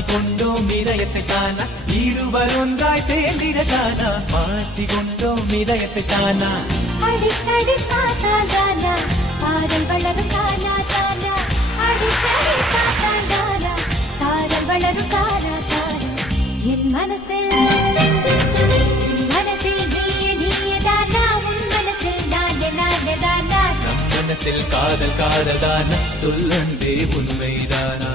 மாட்டிக்கொண்டோம் இதயத்தை தானா இருவர் ஒன்றாய் சேர்ந்திட தானா மாட்டிக்கொண்டோம் இதயத்தை தானா அடிக்கடி பார்த்தா தானா காதல் வளரும் தானா தானா அடிக்கடி பார்த்தா தானா காதல் வளரும் தானா தானா என் மனசில் நீயே தானா உன் மனசில் நானே தானா நம் மனசில் காதல் காதல் தானா சொல்லந்தே உண்மைதானா